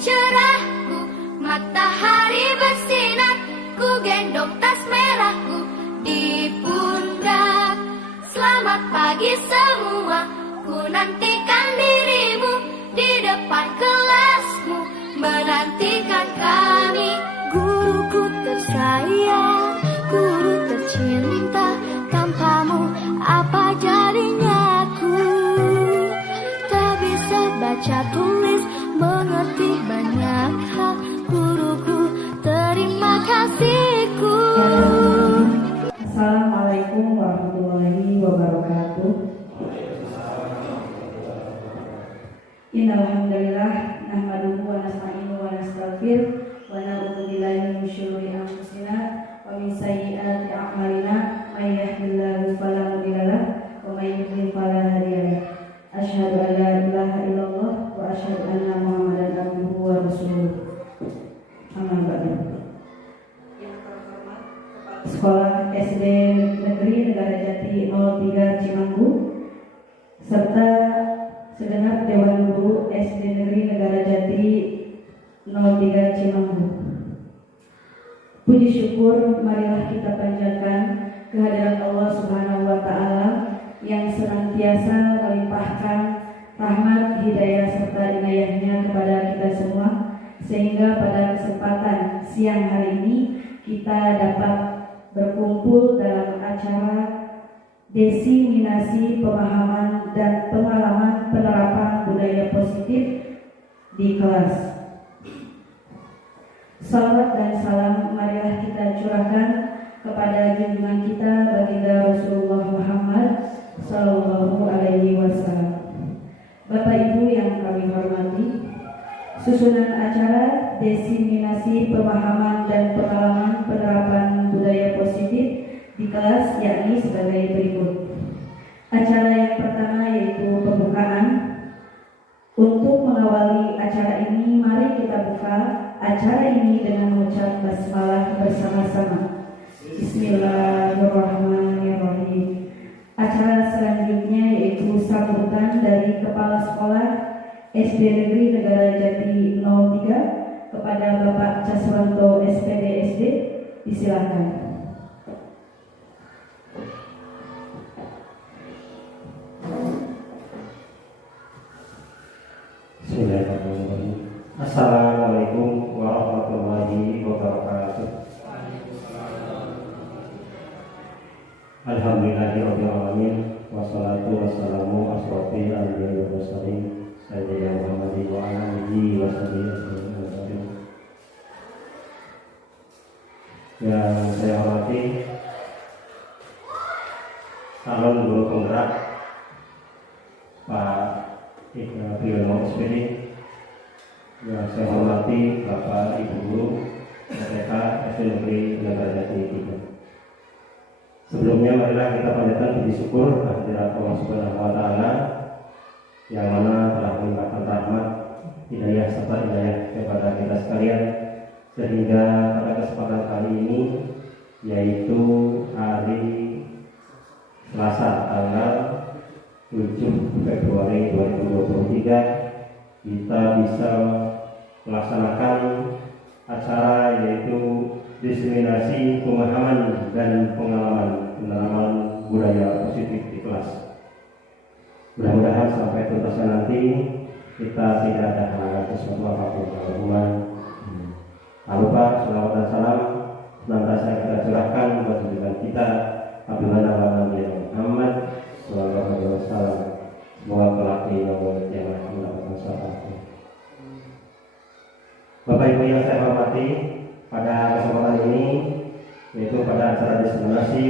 cerahku, matahari bersinar, ku gendong tas merahku di pundak. Selamat pagi semua, ku nantikan dirimu di depan kelasmu, menantikan kami. Guruku tersayang, guru tercinta, tanpamu apa jadinya aku? Tak bisa baca tulis, mengerti banyak hal, guruku terima kasihku. Assalamualaikum warahmatullahi wabarakatuh. Innal hamdalillah nahmaduhu wa nasta'inuhu wa nastaghfiruh wa na'udzu billahi min syururi anfusina wa min sayyiati a'malina may yahdihillahu fala mudilla lahu wa may yudlil fala hadiya lahu. Asyhadu an la ilaha illallah wa asyhadu anna Muhammadan abduhu wa rasuluh. Amma ba'du. Sekolah SD Negeri Negara Jati 03 Cimanggu serta segenap Dewan Guru SD Negeri Negara Jati 03 Cimanggu. Puji syukur marilah kita panjatkan kehadiran Allah Subhanahu wa taala yang senantiasa melimpahkan rahmat, hidayah serta inayahnya kepada kita semua, sehingga pada kesempatan siang hari ini kita dapat berkumpul dalam acara diseminasi pemahaman dan pengalaman penerapan budaya positif di kelas. Salawat dan salam marilah kita curahkan kepada junjungan kita baginda Rasulullah Muhammad Sallallahu Alaihi Wasallam. Bapak Ibu yang kami hormati, susunan acara diseminasi pemahaman dan pengalaman penerapan budaya positif di kelas yakni sebagai berikut. Acara yang pertama yaitu pembukaan. Untuk mengawali acara ini, mari kita buka acara ini dengan mengucap basmalah bersama-sama. Bismillahirrahmanirrahim. Acara selanjutnya yaitu sambutan dari Kepala Sekolah SD Negeri Negara Jati 03 kepada Bapak Caswanto SPD SD. Disilakan. Bismillahirrahmanirrahim. Assalamualaikum warahmatullahi wabarakatuh. Alhamdulillahirabbil alamin wassalatu wassalamu asrofil anbiya'i wal mursalin sayyidina Muhammadin wa ala alihi wa sahbihi. Yang saya hormati calon guru penggerak Pak Iqbal Priyono SPD, yang saya hormati Bapak Ibu Guru TK SD Negeri Negara Jati 3. Sebelumnya marilah kita panjatkan puji syukur kehadirat Allah Subhanahu wa taala yang mana telah melimpahkan rahmat, hidayah serta hidayah kepada kita sekalian, sehingga pada kesempatan kali ini yaitu hari Selasa tanggal 7 Februari 2023 kita bisa melaksanakan acara yaitu diseminasi pemahaman dan pengalaman penerapan budaya positif di kelas. Mudah-mudahan sampai tuntasnya nanti kita tidak ada halangan sesuatu apapun. Tak lupa selawat dan salam senantiasa kita curahkan buat junjungan kita Nabi Muhammad Sallallahu Alaihi Wasallam. Semoga kelak di yaumul qiyamah mendapatkan syafaatnya. Bapak Ibu yang saya hormati, pada kesempatan ini yaitu pada acara diseminasi,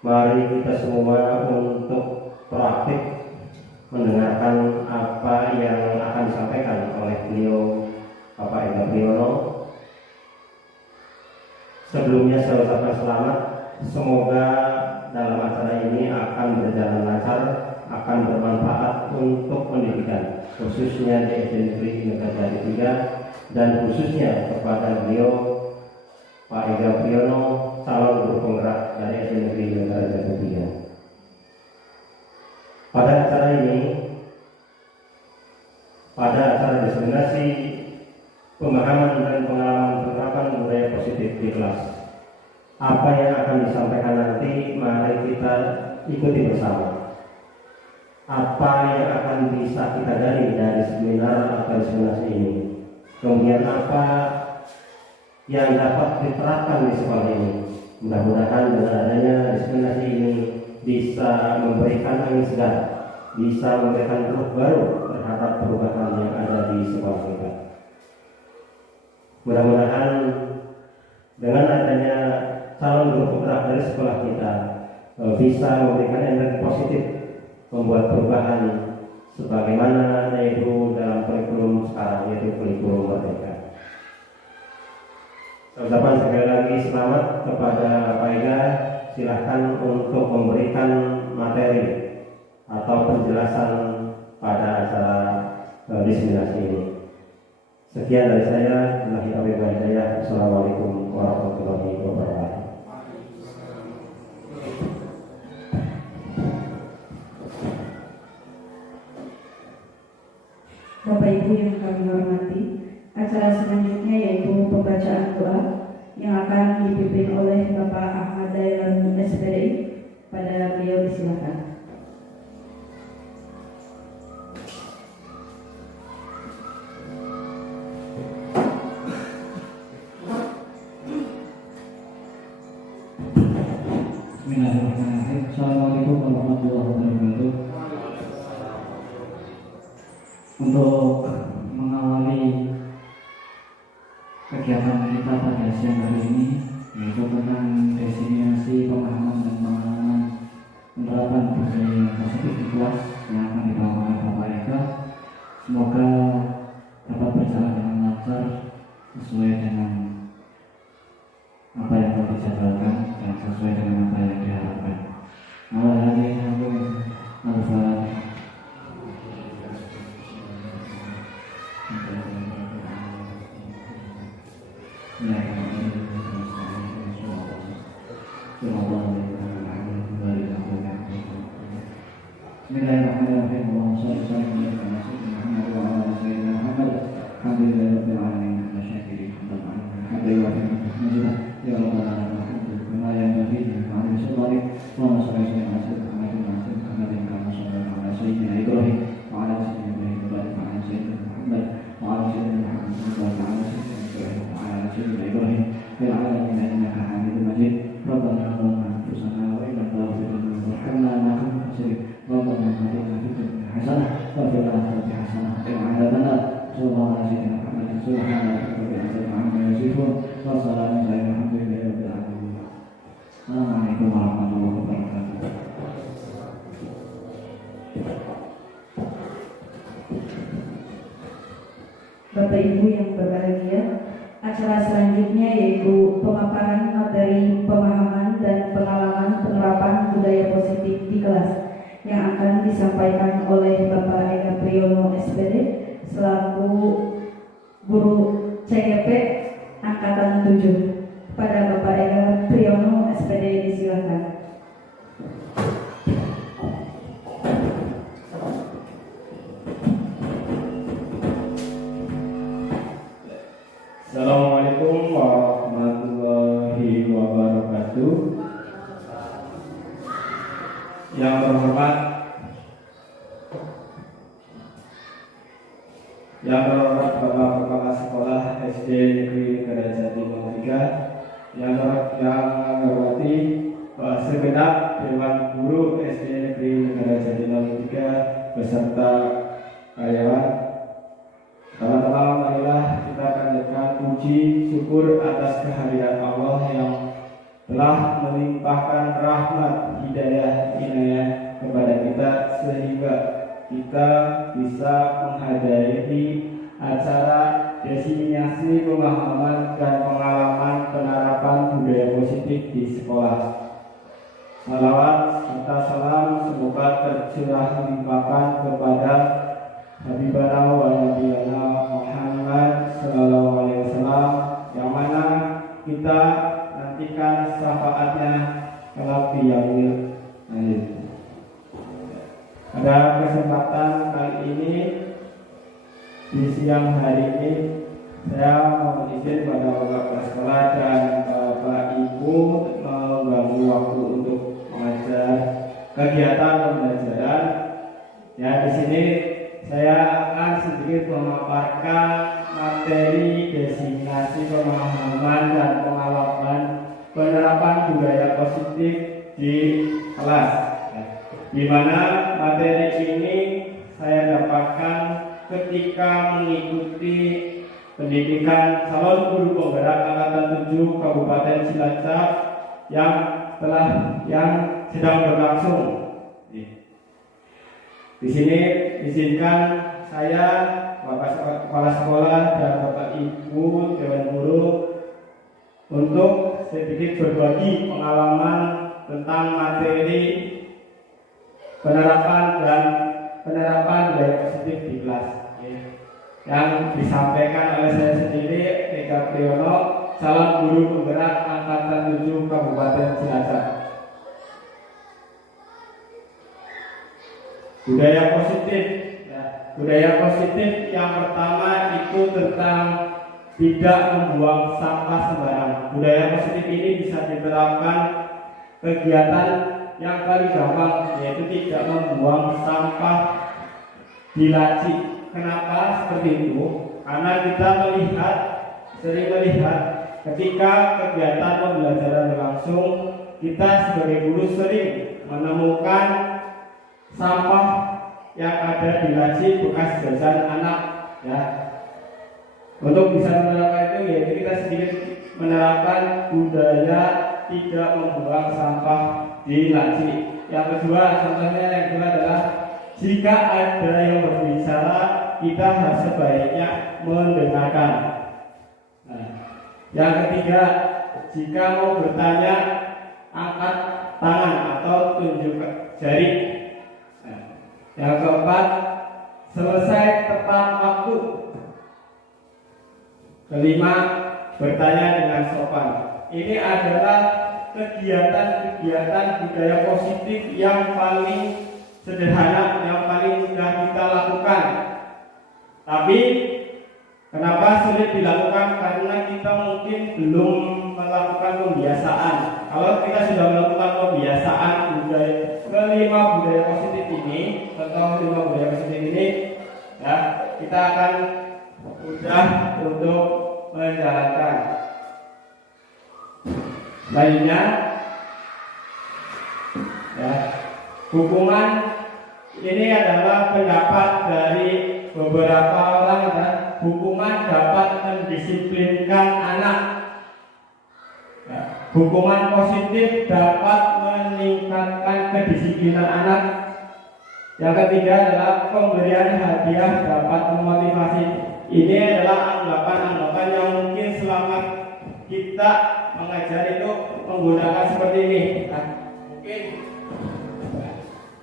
mari kita semua untuk proaktif mendengarkan apa yang akan disampaikan oleh beliau Bapak Iqbal Priyono. Sebelumnya saya ucapkan selamat, semoga dalam acara ini akan berjalan lancar, akan bermanfaat untuk pendidikan, khususnya di SD Negeri Negara Jati 3 dan khususnya kepada beliau Pak Iqbal Priyono, calon guru penggerak dari SD Negeri Negara Jati 3. Pada acara ini, pada acara diseminasi pemahaman dan pengalaman penerapan budaya positif di kelas. Apa yang akan disampaikan nanti, mari kita ikuti bersama. Apa yang akan bisa kita gali dari seminar atau simulasi ini? Kemudian apa yang dapat diterapkan di sekolah ini? Mudah-mudahan dengan adanya diskriminasi ini bisa memberikan angin segar, bisa memberikan ruh baru terhadap perubahan yang ada di sekolah kita. Mudah-mudahan dengan adanya calon guru penggerak dari sekolah kita bisa memberikan energi positif, membuat perubahan sebagaimana yaitu dalam kurikulum sekarang, yaitu kurikulum merdeka. Saya ucapkan sekali lagi selamat kepada Pak Ega. Silahkan untuk memberikan materi atau penjelasan pada acara diseminasi ini. Sekian dari saya. Assalamualaikum warahmatullahi wabarakatuh. Bapak Ibu yang kami hormati, acara selanjutnya yaitu pembacaan doa yang akan dipimpin oleh Bapak Ahmad Dailan SPDI. Pada beliau disilakan. Bismillahirrahmanirrahim. Assalamualaikum warahmatullahi wabarakatuh. Untuk mengawali kegiatan kita pada siang hari ini, yaitu tentang definisi pemahaman dan pengalaman penerapan budaya positif di kelas yang akan dibawa oleh Bapak Eka. Semoga dapat berjalan dengan lancar sesuai dengan apa yang telah dijadwalkan dan sesuai dengan apa yang diharapkan. Bismillahirrahmanirrahim. Allahumma shalli ala sayyidina Muhammad wa ala ali sayyidina Muhammad. Alhamdulillahirabbil alamin. Asy-syakirin. Alhamdulillah. Ya rabbal alamin. Kama yanbaghi li ma'rifati sultanik. Allahumma shalli ala sayyidina Muhammad kama shallaita ala sayyidina Ibrahim wa ala sayyidina Ibrahim wa ala sayyidina Muhammad wa ala sayyidina Muhammad wa ala sayyidina Ibrahim wa ala sayyidina Ibrahim fil alamin innaka Hamidum Majid. Rabbana zalamna anfusana wa in lam taghfir lana warhamna lanakunanna minal khasirin. Rabbana atina fid dunya hasanah wa fil akhirati hasanah wa qina adzabannar. Sallallahu alaihi wa sallam. Subhana rabbika rabbil izzati amma yasifun wa salamun alal mursalin walhamdulillahi rabbil alamin. Assalamualaikum warahmatullahi wabarakatuh. Bapak Ibu yang berbahagia, acara selanjutnya yaitu pemaparan materi pemahaman dan pengalaman penerapan budaya positif di kelas yang akan disampaikan oleh Bapak Eka Priyono SPD selaku guru CGP Angkatan 7. Pada Bapak Eka Priyono SPD disilakan. Assalamualaikum warahmatullahi wabarakatuh. Yang terhormat Bapak Kepala Sekolah SD Negeri Negara Jati Nomor 3, yang menghormati segenap Dewan Guru SD Negeri Negara Jati Nomor 3 beserta karyawan. Pertama-tama marilah kita panjatkan puji syukur atas kehadiran Allah yang telah melimpahkan rahmat, hidayah, inayah kepada kita sehingga kita bisa menghadiri acara diseminasi pemahaman dan pengalaman penerapan budaya positif di sekolah. Salawat serta salam semoga tercurah limpahkan kepada Habibana wa Nabiyana Muhammad sallallahu alaihi wasallam, yang mana kita nantikan syafaatnya kelak di yaumil akhir. Pada kesempatan kali ini, di siang hari ini, saya mohon izin pada bapak kepala sekolah dan bapak ibu mengganggu waktu untuk mengajar kegiatan pembelajaran. Ya, di sini saya akan sedikit memaparkan materi designasi pemahaman dan pengalaman penerapan budaya positif di kelas. Di mana materi ini saya dapatkan ketika mengikuti pendidikan calon guru penggerak angkatan 7 Kabupaten Cilacap yang sedang berlangsung. Di sini izinkan saya, Bapak Kepala Sekolah dan Bapak Ibu Dewan Guru untuk sedikit berbagi pengalaman tentang materi penerapan budaya positif di kelas yang disampaikan oleh saya sendiri, Eka Priyono, calon guru penggerak angkatan 7 Kabupaten Cilacap. Budaya positif, budaya positif yang pertama itu tentang tidak membuang sampah sembarangan. Budaya positif ini bisa diterapkan kegiatan yang paling gampang, yaitu tidak membuang sampah di laci. Kenapa seperti itu? Karena kita sering melihat ketika kegiatan pembelajaran berlangsung, kita sebagai guru sering menemukan sampah yang ada di laci bekas jajan anak. Ya, untuk bisa menerapkan itu, yaitu kita sedikit menerapkan budaya tidak membuang sampah di laci. Yang kedua, contohnya yang kedua adalah jika ada yang berbicara, kita harus sebaiknya mendengarkan. Yang ketiga, jika mau bertanya, angkat tangan atau tunjuk jari. Yang keempat, selesai tepat waktu. Kelima, bertanya dengan sopan. Ini adalah kegiatan-kegiatan budaya positif yang paling sederhana, yang paling mudah kita lakukan. Tapi kenapa sulit dilakukan? Karena kita mungkin belum melakukan pembiasaan. Kalau kita sudah melakukan pembiasaan kelima budaya positif ini, contoh 5 budaya positif ini, ya, kita akan mudah untuk menjalankan. Lainnya, ya, hukuman ini adalah pendapat dari beberapa orang. Ya, hukuman dapat mendisiplinkan anak. Ya, hukuman positif dapat meningkatkan kedisiplinan anak. Yang ketiga adalah pemberian hadiah dapat memotivasi. Ini adalah anggapan-anggapan yang mungkin selama kita mengajar itu menggunakan seperti ini. Nah, mungkin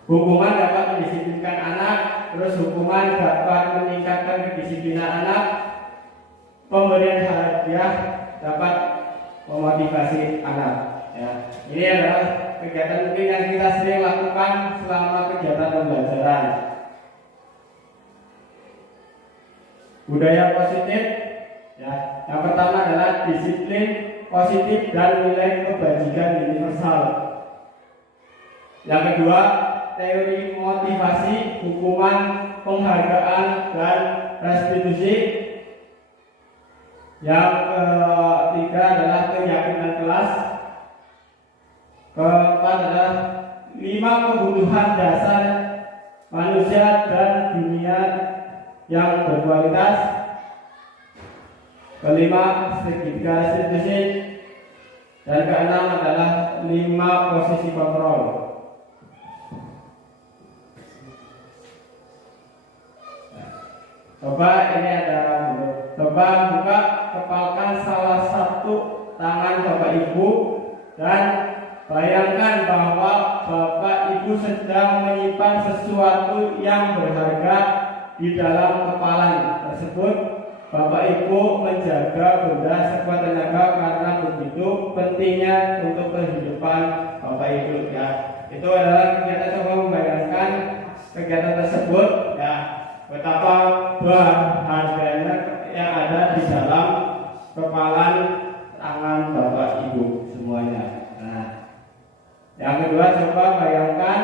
hukuman dapat mendisiplinkan anak, terus hukuman dapat meningkatkan kedisiplinan anak, pemberian hadiah dapat memotivasi anak. Ya, ini adalah kegiatan mungkin yang kita sering lakukan selama kegiatan pembelajaran. Budaya positif, ya, yang pertama adalah disiplin positif dan nilai kebajikan universal. Yang kedua, teori motivasi, hukuman, penghargaan, dan restitusi. Yang ketiga adalah keyakinan kelas. Keempat adalah 5 kebutuhan dasar manusia dan dunia yang berkualitas. Kelima, segitiga restitusi. Dan keenam adalah 5 posisi kontrol. Coba ini ada dulu. Coba buka, kepalkan salah satu tangan Bapak Ibu dan bayangkan bahwa Bapak Ibu sedang menyimpan sesuatu yang berharga di dalam kepalan tersebut. Bapak Ibu menjaga benda sekuat tenaga karena begitu pentingnya untuk kehidupan Bapak Ibu. Ya, itu adalah kegiatan. Coba membayangkan kegiatan tersebut. Ya, betapa berharganya yang ada di dalam kepalan tangan Bapak Ibu semuanya. Nah, yang kedua, coba bayangkan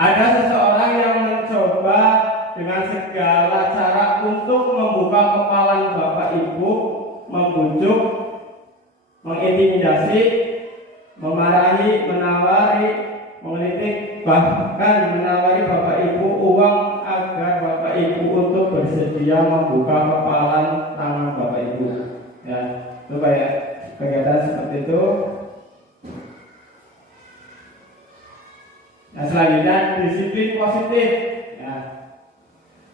ada seseorang yang mencoba dengan segala cara untuk membuka kepalan Bapak Ibu, membujuk, mengintimidasi, memarahi, menawari, mengkritik, bahkan menawari Bapak Ibu uang agar Bapak Ibu untuk bersedia membuka kepalan tangan Bapak Ibu. Ya, itu kayak kegiatan seperti itu. Nah, selanjutnya disiplin positif. Ya.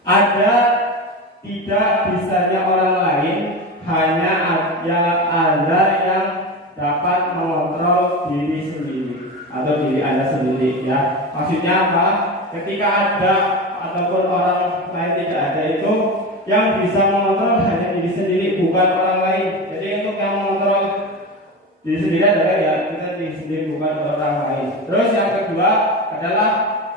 Ada tidak bisanya orang lain, hanya ada yang dapat mengontrol diri sendiri atau diri Anda sendiri. Ya, maksudnya apa? Ketika ada ataupun orang lain tidak ada, itu yang bisa mengontrol hanya diri sendiri, bukan orang lain. Jadi untuk yang mengontrol diri sendiri adalah ya kita diri sendiri, bukan orang lain. Terus yang kedua adalah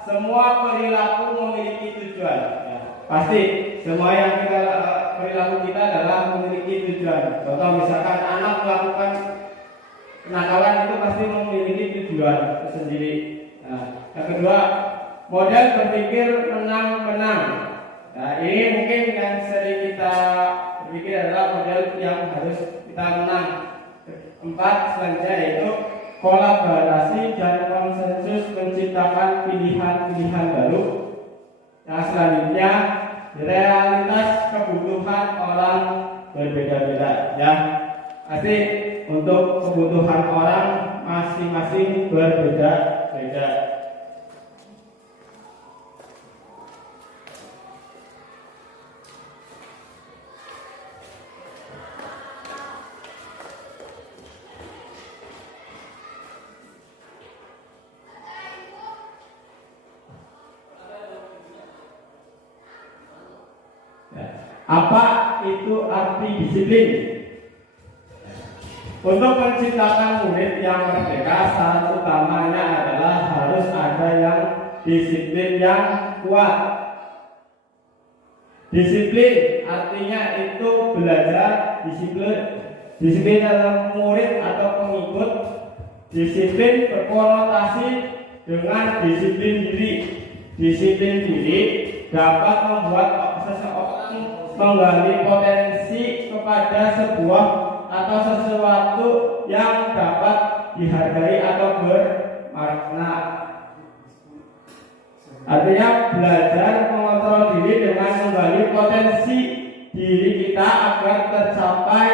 semua perilaku memiliki tujuan. Ya, pasti semua yang kita perilaku kita adalah memiliki tujuan. Contoh misalkan anak melakukan kenakalan itu pasti memiliki tujuan tersendiri. Nah, yang kedua, model berpikir menang-menang. Nah, ini mungkin yang sering kita berpikir adalah model yang harus kita menang. Keempat, selanjutnya yaitu kolaborasi dan konsensus menciptakan pilihan-pilihan baru. Yang selanjutnya, realitas kebutuhan orang berbeda-beda. Ya, pasti untuk kebutuhan orang masing-masing berbeda-beda. Apa itu arti disiplin? Untuk menciptakan murid yang merdeka, syarat utamanya adalah harus ada yang disiplin yang kuat. Disiplin artinya itu belajar, disiplin dalam murid atau pengikut. Disiplin berkonotasi dengan disiplin diri. Disiplin diri dapat membuat seseorang menggali potensi kepada sebuah atau sesuatu yang dapat dihargai atau bermakna. Artinya belajar mengontrol diri dengan menggali potensi diri kita agar tercapai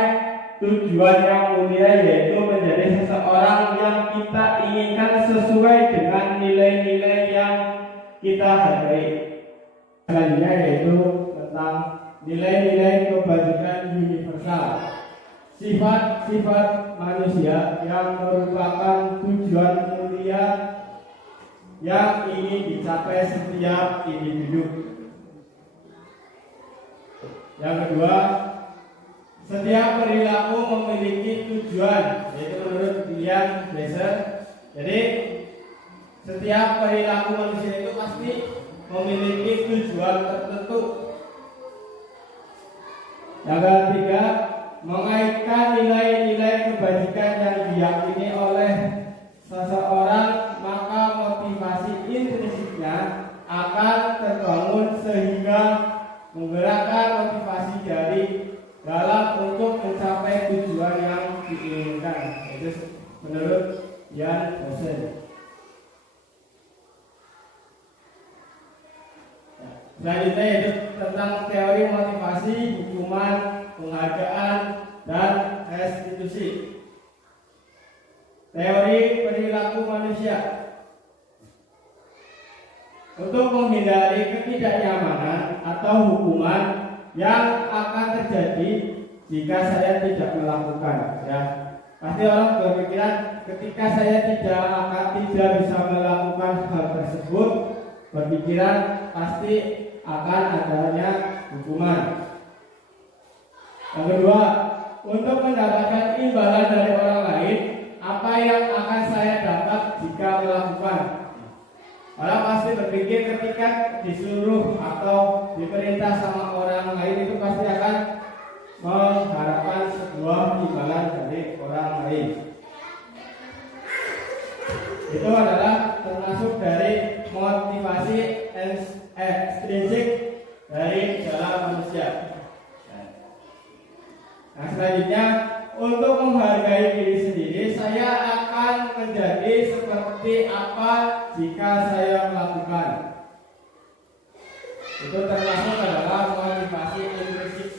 tujuan yang mulia, yaitu menjadi seseorang yang kita inginkan sesuai dengan nilai-nilai yang kita hargai. Selanjutnya yaitu tentang nilai-nilai kebajikan universal. Sifat-sifat manusia yang merupakan tujuan mulia yang ingin dicapai setiap individu. Yang kedua, setiap perilaku memiliki tujuan, yaitu menurut William Glasser. Jadi setiap perilaku manusia itu pasti memiliki tujuan tertentu. Yang ketiga, mengaitkan nilai-nilai kebajikan yang diyakini oleh seseorang, maka motivasi intrinsiknya akan terbangun sehingga menggerakkan motivasi dari dalam untuk mencapai tujuan yang diinginkan. Itu menurut Ian Rosen. Selanjutnya yaitu tentang teori motivasi, hukuman, penghargaan, dan restitusi. Teori perilaku manusia. Untuk menghindari ketidaknyamanan atau hukuman yang akan terjadi jika saya tidak melakukan, ya pasti orang berpikiran ketika saya tidak bisa melakukan hal tersebut, berpikiran pasti akan adanya hukuman. Yang kedua, untuk mendapatkan imbalan dari orang lain, apa yang akan saya dapat jika melakukan? Orang pasti berpikir ketika disuruh atau diperintah sama orang lain itu pasti akan menghargai dari orang lain. Itu adalah termasuk dari motivasi ekstrinsik dari dalam manusia. Nah, selanjutnya, untuk menghargai diri sendiri, saya akan menjadi seperti apa jika saya melakukan. Itu termasuk adalah motivasi intrinsik.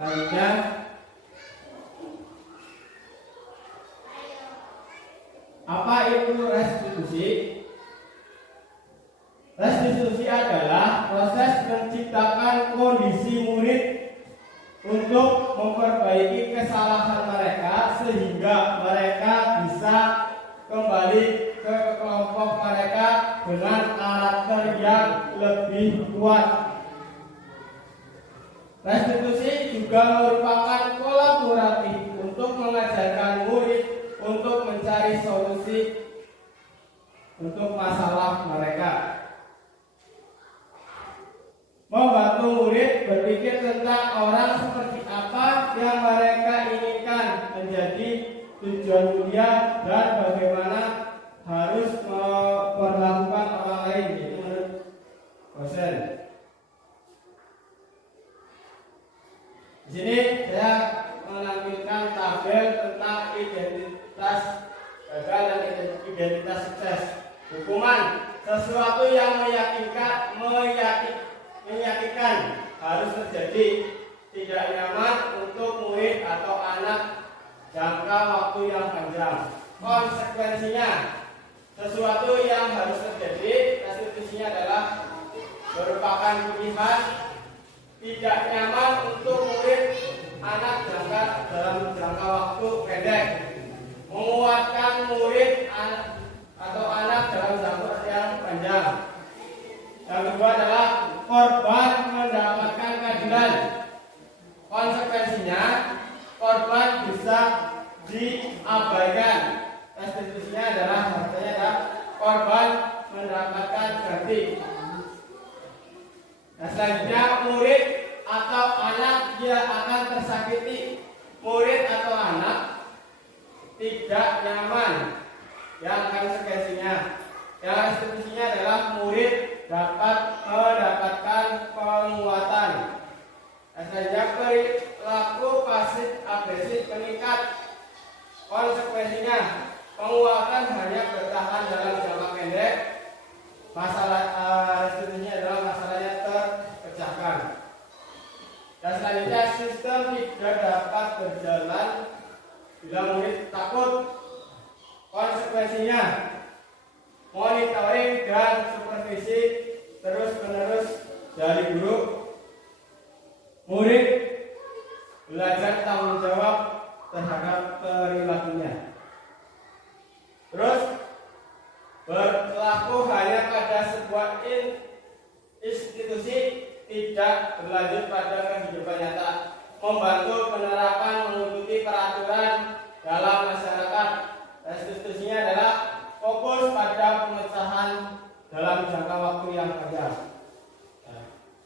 Selanjutnya, apa itu restitusi? Restitusi adalah proses menciptakan kondisi murid untuk memperbaiki kesalahan mereka sehingga mereka bisa kembali ke kelompok mereka dengan karakter yang lebih kuat. Restitusi juga merupakan kolaboratif untuk mengajarkan murid untuk mencari solusi untuk masalah mereka. Membantu murid berpikir tentang orang seperti apa yang mereka inginkan menjadi tujuan mulia dan bagaimana harus memperlakukan orang lain, itu menurut dosen. Di sini saya menampilkan tabel tentang identitas gagal dan identitas sukses. Hukuman, sesuatu yang meyakinkan harus terjadi, tidak nyaman untuk murid atau anak jangka waktu yang panjang. Konsekuensinya, sesuatu yang harus terjadi, restitusinya adalah merupakan pilihan, tidak nyaman untuk murid anak dalam jangka waktu pendek, menguatkan murid atau anak dalam jangka yang panjang. Yang kedua adalah korban mendapatkan keadilan. Konsekuensinya, korban bisa diabaikan. Restitusinya adalah artinya adalah korban mendapatkan ganti. Nah, selanjutnya murid atau anak dia akan tersakiti. Murid atau anak tidak nyaman. Yang konsekuensinya, yang restitusinya adalah murid dapat mendapatkan penguatan. Selanjutnya perilaku pasif agresif meningkat. Konsekuensinya penguatan hanya bertahan dalam jangka pendek. Masalah restitusinya adalah masalahnya terpecahkan. Dan selanjutnya sistem tidak dapat berjalan bila murid takut. Konsekuensinya monitoring dan supervisi terus-menerus dari guru. Murid belajar tanggung jawab terhadap perilakunya. Terus berlaku hanya pada sebuah institusi, tidak berlanjut pada kehidupan nyata. Membantu penerapan mengikuti peraturan dalam masyarakat. Restitusinya adalah fokus pada pemecahan dalam jangka waktu yang panjang.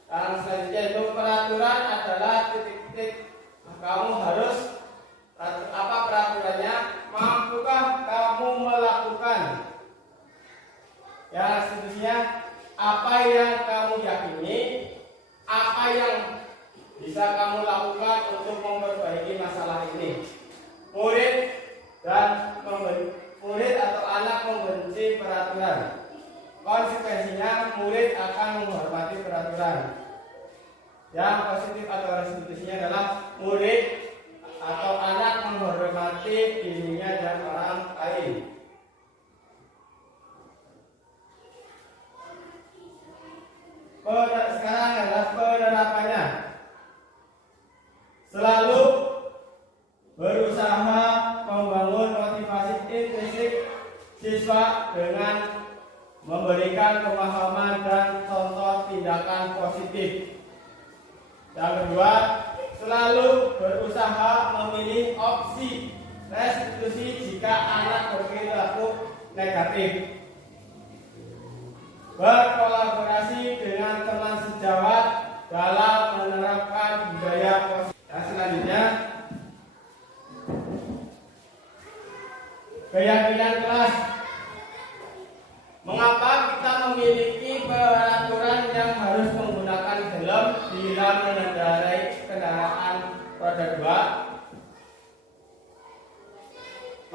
Dan selanjutnya itu peraturan adalah titik-titik. Kamu harus apa peraturannya? Mampukah kamu melakukan? Ya, restitusinya apa yang kamu yakini, apa yang bisa kamu lakukan untuk memperbaiki masalah ini. Murid atau anak membenci peraturan. Konsekuensinya murid akan menghormati peraturan. Yang positif atau restitusinya adalah murid atau anak menghormati dirinya dan orang lain. Sekarang adalah penerapannya. Selalu berusaha membangun motivasi intrinsik siswa dengan memberikan pemahaman dan contoh tindakan positif. Yang kedua, selalu berusaha memilih opsi restitusi jika anak berperilaku negatif. Berkolaborasi dengan teman sejawat dalam menerapkan budaya positif. Dan selanjutnya,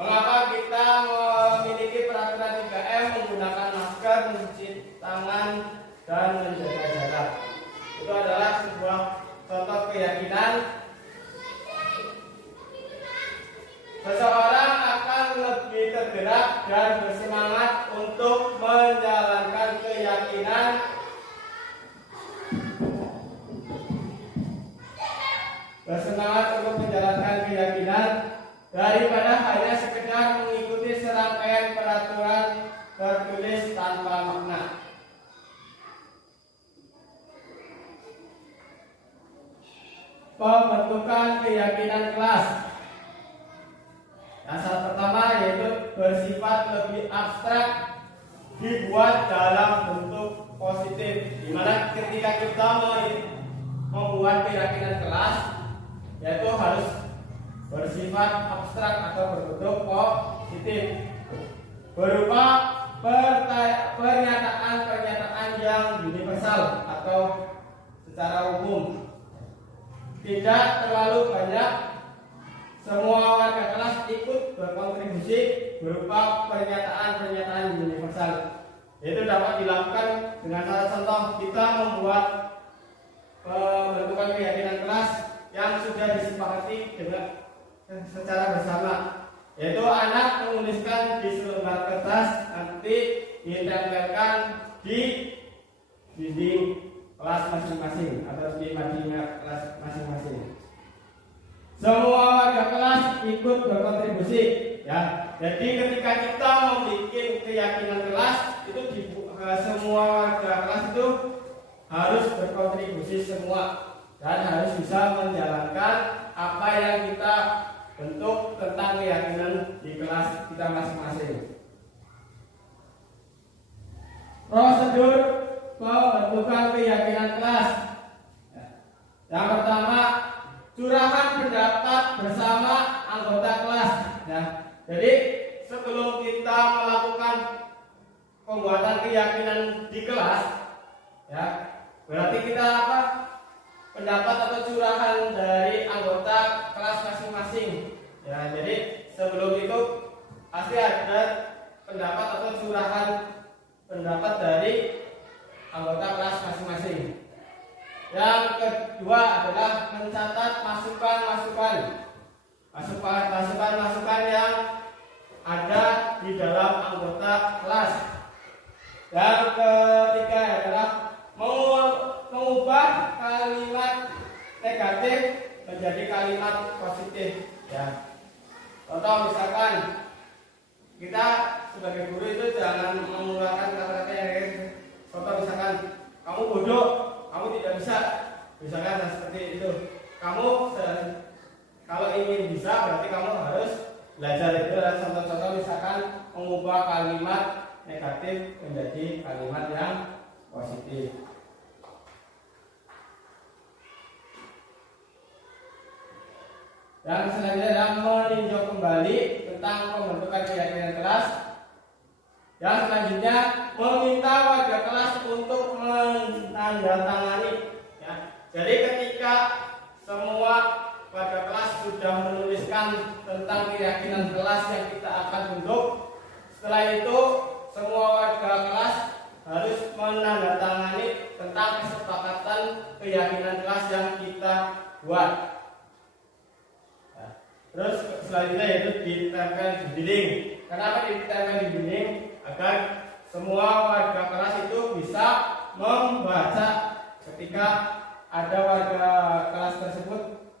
Mengapa kita memiliki peraturan 3M, menggunakan masker, mencuci tangan, dan menjaga jarak? Itu adalah sebuah contoh keyakinan. Seseorang akan lebih tergerak dan bersemangat untuk menjalankan keyakinan daripada hanya sekedar mengikuti serangkaian peraturan tertulis tanpa makna. Pembentukan keyakinan kelas. Dasar pertama yaitu bersifat lebih abstrak, dibuat dalam bentuk positif, di mana ketika kita membuat keyakinan kelas, yaitu harus bersifat abstrak atau berbentuk positif, berupa pernyataan-pernyataan yang universal atau secara umum, tidak terlalu banyak. Semua warga kelas ikut berkontribusi berupa pernyataan-pernyataan universal. Itu dapat dilakukan dengan cara contoh kita membuat pembentukan keyakinan kelas yang sudah disepakati dengan secara bersama, yaitu anak menuliskan di selembar kertas, nanti ditempelkan di dinding kelas masing-masing atau di mading kelas masing-masing. Semua warga kelas ikut berkontribusi, ya. Jadi ketika kita membuat keyakinan kelas itu semua warga kelas itu harus berkontribusi semua dan harus bisa menjalankan apa yang kita bentuk tentang keyakinan di kelas kita masing-masing. Prosedur pembentukan keyakinan kelas. Yang pertama, curahan pendapat bersama anggota kelas. Ya, jadi sebelum kita melakukan pembuatan keyakinan di kelas, ya, berarti kita apa? Pendapat atau curahan dari anggota kelas masing-masing. Ya, jadi sebelum itu pasti ada pendapat atau curahan pendapat dari anggota kelas masing-masing. Yang kedua adalah mencatat masukan yang ada di dalam anggota kelas. Yang ketiga adalah mengubah kalimat negatif menjadi kalimat positif. Ya. Contoh misalkan kita sebagai guru itu jangan mengeluarkan kata-kata yang negatif. Contoh misalkan kamu bodoh, kamu tidak bisa, misalkan seperti itu. Kamu kalau ingin bisa berarti kamu harus belajar. Itu adalah contoh-contoh misalkan mengubah kalimat negatif menjadi kalimat yang positif. Yang selanjutnya adalah meninjau kembali tentang pembentukan keyakinan kelas. Yang selanjutnya meminta warga kelas untuk menandatangani. Ya. Jadi ketika semua warga kelas sudah menuliskan tentang keyakinan kelas yang kita akan bentuk, setelah itu semua warga kelas harus menandatangani tentang kesepakatan keyakinan kelas yang kita buat. Terus selanjutnya yaitu ditempel di dinding. Kenapa ditempel di dinding? Agar semua warga kelas itu bisa membaca ketika ada warga kelas tersebut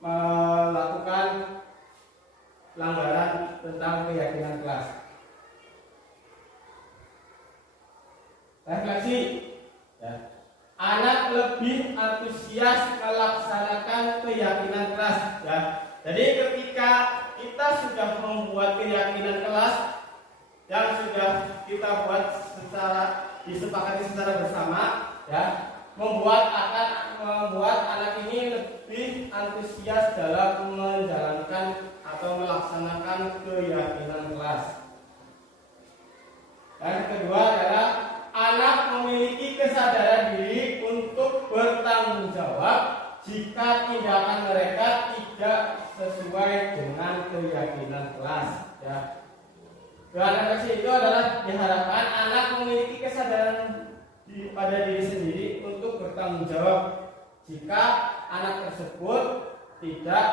melakukan pelanggaran tentang keyakinan kelas. Refleksi. Ya. Anak lebih antusias melaksanakan keyakinan kelas. Ya. Jadi ketika kita sudah membuat keyakinan kelas yang sudah kita buat secara disepakati secara bersama, ya, membuat anak ini lebih antusias dalam menjalankan atau melaksanakan keyakinan kelas. Dan kedua adalah anak memiliki kesadaran diri untuk bertanggung jawab jika tindakan mereka tidak sesuai dengan keyakinan kelas. Ya. Dengan refleksi itu adalah diharapkan anak memiliki kesadaran pada diri sendiri untuk bertanggung jawab jika anak tersebut tidak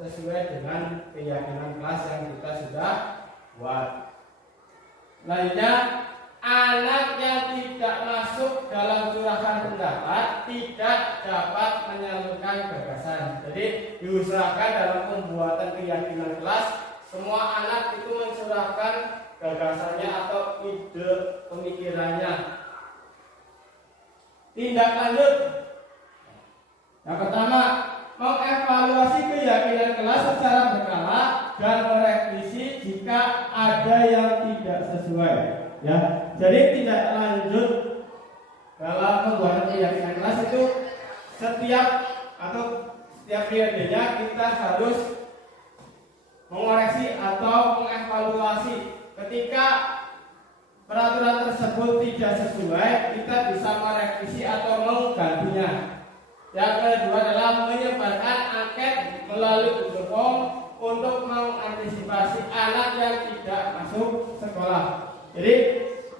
sesuai dengan keyakinan kelas yang kita sudah buat. Selanjutnya, anak yang tidak masuk dalam curahan pendapat tidak dapat menyalurkan gagasan. Jadi diusahakan dalam pembuatan keyakinan kelas semua anak itu mencurahkan gagasannya atau ide pemikirannya. Tindak lanjut. Yang pertama, mengevaluasi keyakinan kelas secara berkala dan merevisi jika ada yang tidak sesuai. Ya, jadi tindak lanjut dalam pembuatan keyakinan kelas itu setiap periodenya kita harus mengoreksi atau mengevaluasi. Ketika peraturan tersebut tidak sesuai, kita bisa merevisi atau menggantinya. Yang kedua adalah menyebarkan angket melalui Google Form untuk mengantisipasi anak yang tidak masuk sekolah. Jadi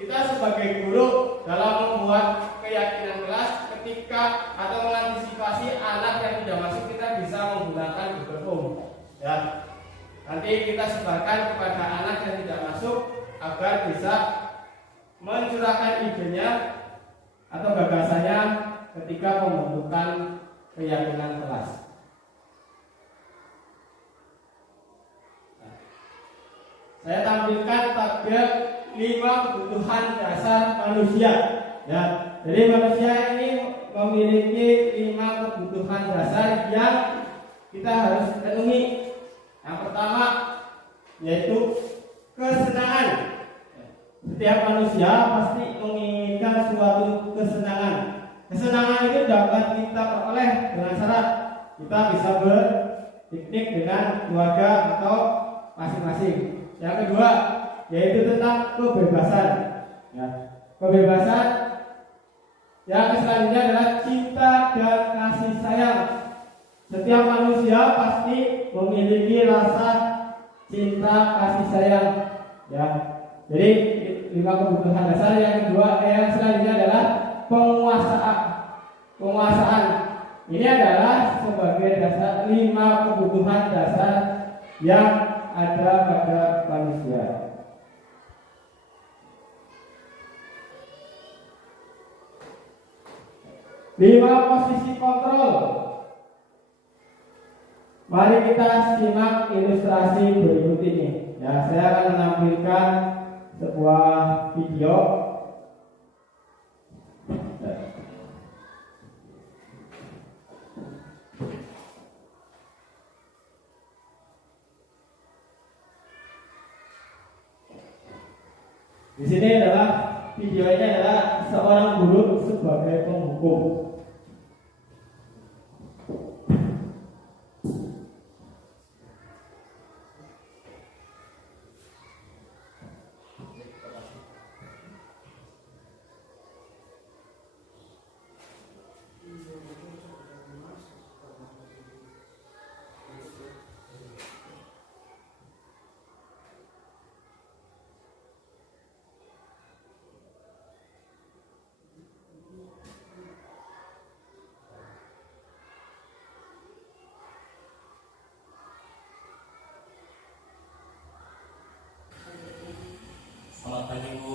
kita sebagai guru dalam membuat keyakinan kelas ketika atau mengantisipasi anak yang tidak masuk, kita bisa menggunakan Google Form. Ya. Nanti kita sebarkan kepada anak yang tidak masuk agar bisa mencurahkan idenya atau gagasannya ketika pembentukan keyakinan kelas. Saya tampilkan tabel 5 kebutuhan dasar manusia. Ya, jadi manusia ini memiliki 5 kebutuhan dasar yang kita harus penuhi. Yang pertama yaitu kesenangan. Setiap manusia pasti menginginkan suatu kesenangan. Kesenangan itu dapat kita peroleh dengan syarat kita bisa berpiknik dengan keluarga atau masing-masing. Yang kedua yaitu tentang kebebasan. Ya, kebebasan. Yang selanjutnya adalah cinta dan kasih sayang. Setiap manusia pasti memiliki rasa cinta kasih sayang. Ya, jadi 5 kebutuhan dasar. Yang kedua, yang selanjutnya adalah penguasaan. Ini adalah sebagai dasar 5 kebutuhan dasar yang ada pada manusia. Lima posisi kontrol. Mari kita simak ilustrasi berikut ini. Ya, saya akan menampilkan sebuah video. Di sini adalah video ini adalah seorang guru sebagai penghukum. Selamat pagi, Bu.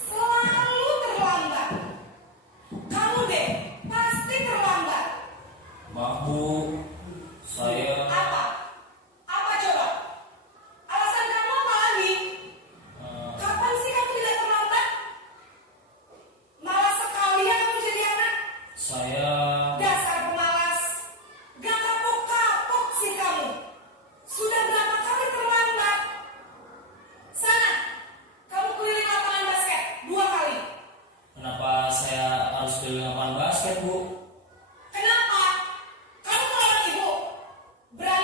Selalu terlambat. Kamu deh, pasti terlambat. Maaf, Bu. Saya Apa? Apa coba? Alasan kamu apa lagi? Kapan sih kamu tidak terlambat? Malas sekali ya kamu jadi anak. saya Dasar pemalas. Gak kapok-kapok sih kamu. Sudah berapa kali terlambat? Sana, kamu keliling lapangan basket 2 kali. kenapa saya harus keliling lapangan basket, Bu? Kenapa? Kamu melawan ibu. Berarti